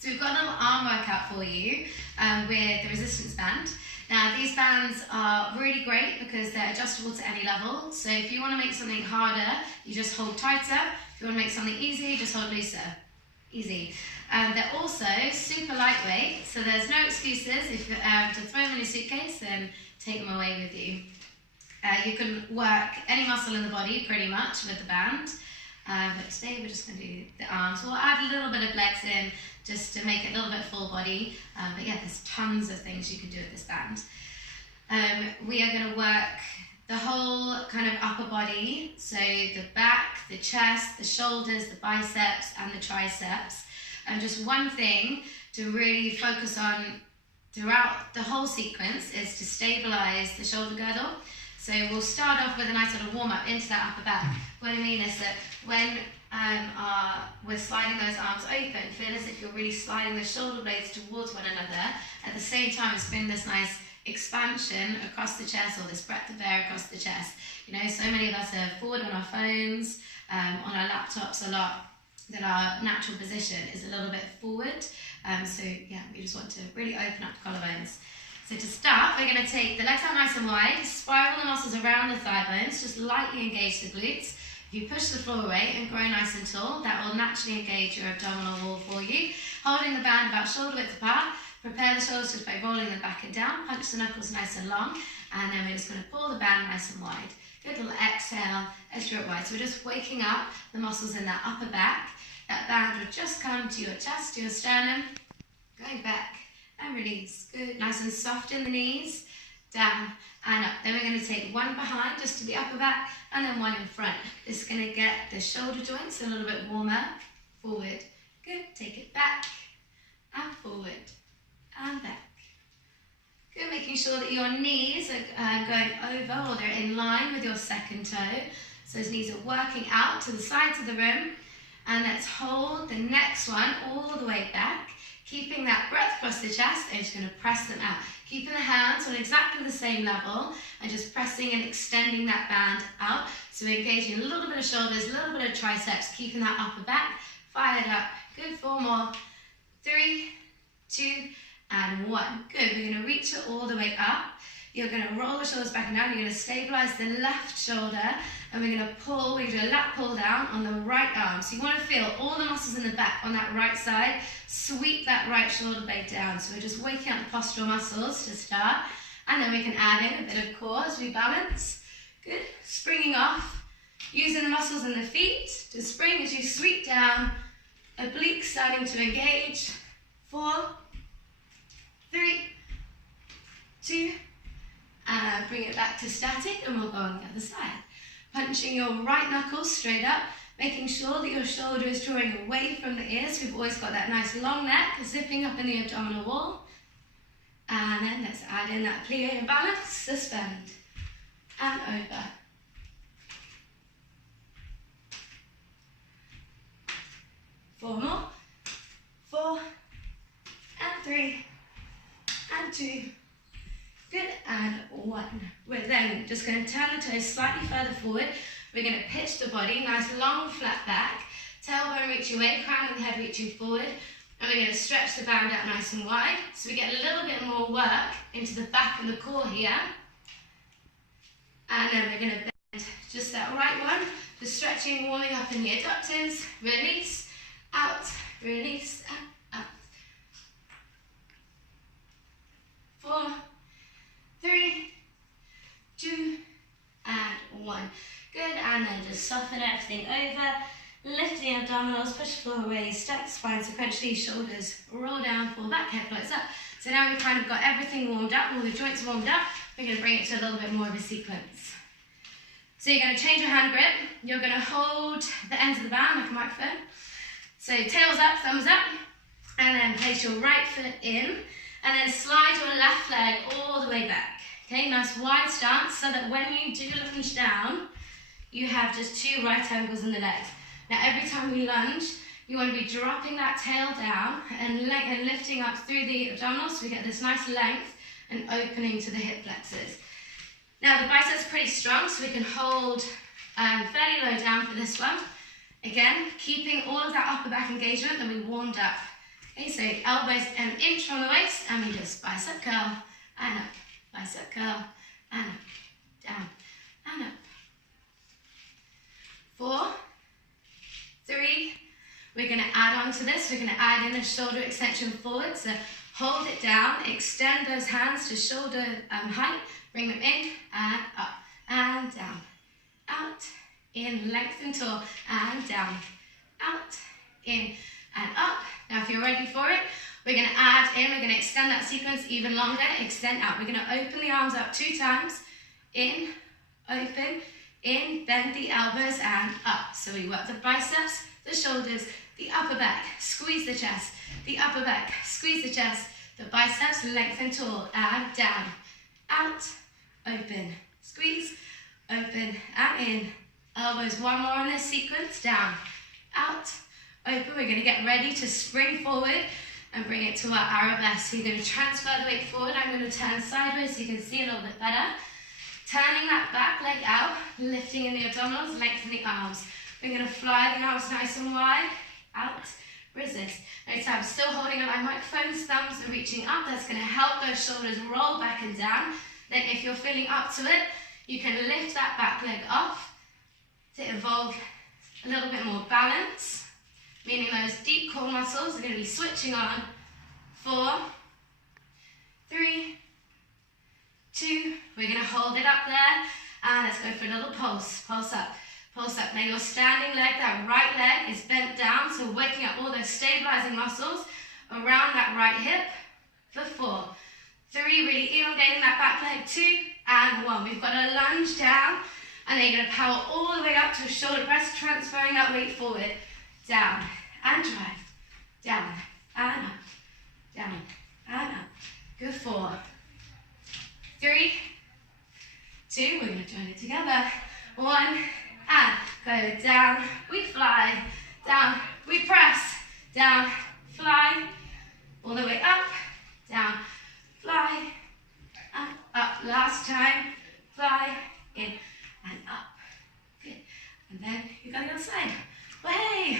So we've got a little arm workout for you with the resistance band. Now these bands are really great because they're adjustable to any level. So if you want to make something harder, you just hold tighter. If you want to make something easy, just hold looser. Easy. They're also super lightweight, so there's no excuses. If to throw them in your suitcase, then take them away with you. You can work any muscle in the body pretty much with the band. But today we're just going to do the arms. We'll add a little bit of legs in just to make it a little bit full body. But yeah, there's tons of things you can do with this band. We are going to work the whole kind of upper body. So the back, the chest, the shoulders, the biceps and the triceps. And just one thing to really focus on throughout the whole sequence is to stabilize the shoulder girdle. So we'll start off with a nice little warm-up into that upper back. What I mean is that when we're sliding those arms open, feel as if you're really sliding the shoulder blades towards one another. At the same time, it's been this nice expansion across the chest, or this breadth of air across the chest. You know, so many of us are forward on our phones, on our laptops a lot, that our natural position is a little bit forward. So yeah, we just want to really open up the collarbones. So to start, we're going to take the legs out nice and wide, spiral the muscles around the thigh bones, just lightly engage the glutes. If you push the floor away and grow nice and tall, that will naturally engage your abdominal wall for you. Holding the band about shoulder width apart, prepare the shoulders just by rolling them back and down, punch the knuckles nice and long, and then we're just going to pull the band nice and wide. Good little exhale as you go wide. So we're just waking up the muscles in that upper back. That band will just come to your chest, to your sternum, going back and release. Good, nice and soft in the knees, down and up. Then we're going to take one behind just to the upper back and then one in front. This is going to get the shoulder joints a little bit warmer. Forward, good, take it back and forward and back. Good, making sure that your knees are going over or they're in line with your second toe. So those knees are working out to the sides of the room. And let's hold the next one all the way back, keeping that breath across the chest, and just going to press them out. Keeping the hands on exactly the same level, and just pressing and extending that band out. So we're engaging a little bit of shoulders, a little bit of triceps, keeping that upper back fired up. Good, 4 more. 3, 2, and 1. Good, we're going to reach it all the way up. You're going to roll the shoulders back and down. You're going to stabilize the left shoulder, and we're going to pull. We're going to do a lat pull down on the right arm. So you want to feel all the muscles in the back on that right side. Sweep that right shoulder blade down. So we're just waking up the postural muscles to start, and then we can add in a bit of core as we balance. Good, springing off, using the muscles in the feet to spring as you sweep down. Obliques starting to engage. 4, 3, 2. Bring it back to static, and we'll go on the other side. Punching your right knuckles straight up, making sure that your shoulder is drawing away from the ears. We've always got that nice long neck, zipping up in the abdominal wall. And then let's add in that plie and balance, suspend, and over. Four more. 4, and 3, and 2. Good, and 1. We're then just going to turn the toes slightly further forward. We're going to pitch the body, nice long flat back. Tailbone reaching away, crown of the head reaching forward. And we're going to stretch the band out nice and wide. So we get a little bit more work into the back and the core here. And then we're going to bend just that right one. Just stretching, warming up in the adductors. Release, out, release, and out. 4, 3, 2, and 1. Good, and then just soften everything over. Lift the abdominals, push the floor away, stack the spine sequentially, shoulders roll down, fall back, head floats up. So now we've kind of got everything warmed up, all the joints warmed up. We're going to bring it to a little bit more of a sequence. So you're going to change your hand grip. You're going to hold the ends of the band like a microphone. So tails up, thumbs up, and then place your right foot in. And then slide your left leg all the way back. Okay, nice wide stance so that when you do lunge down, you have just 2 right angles in the legs. Now every time we lunge, you want to be dropping that tail down and lifting up through the abdominals so we get this nice length and opening to the hip flexors. Now the biceps are pretty strong, so we can hold fairly low down for this one. Again, keeping all of that upper back engagement that we warmed up. Okay, so elbows an inch from the waist, and we just bicep curl, and up, bicep curl, and up, down, and up. 4, 3, we're going to add on to this, we're going to add in a shoulder extension forward, so hold it down, extend those hands to shoulder height, bring them in, and up, and down, out, in, lengthen tall, and down, out, in, and up. Now if you're ready for it, we're going to add in, we're going to extend that sequence even longer, extend out. We're going to open the arms up 2 times, in, open, in, bend the elbows, and up. So we work the biceps, the shoulders, the upper back, squeeze the chest, the upper back, squeeze the chest, the biceps, lengthen tall, and down, out, open, squeeze, open, and in. Elbows, 1 more in this sequence, down, out, open. We're going to get ready to spring forward and bring it to our arabesque. So you're going to transfer the weight forward. I'm going to turn sideways so you can see a little bit better. Turning that back leg out, lifting in the abdominals, lengthen the arms. We're going to fly the arms nice and wide, out, resist. Notice I'm still holding on my microphone, thumbs are reaching up. That's going to help those shoulders roll back and down. Then if you're feeling up to it, you can lift that back leg off to evolve a little bit more balance, meaning those deep core muscles are going to be switching on. 4, 3, 2, we're going to hold it up there, and let's go for a little pulse, pulse up, pulse up. Now your standing leg, that right leg is bent down, so waking up all those stabilizing muscles around that right hip. For 4, 3, really elongating that back leg, 2, and 1. We've got a lunge down, and then you're going to power all the way up to a shoulder press, transferring that weight forward, down, and drive, down, and up, down, and up. Good. 4, 3, 2, we're going to join it together. 1, and go down, we fly, down, we press, down, fly, all the way up, down, fly, up, last time, fly, in, and up. Good. And then you go to the other side. Way.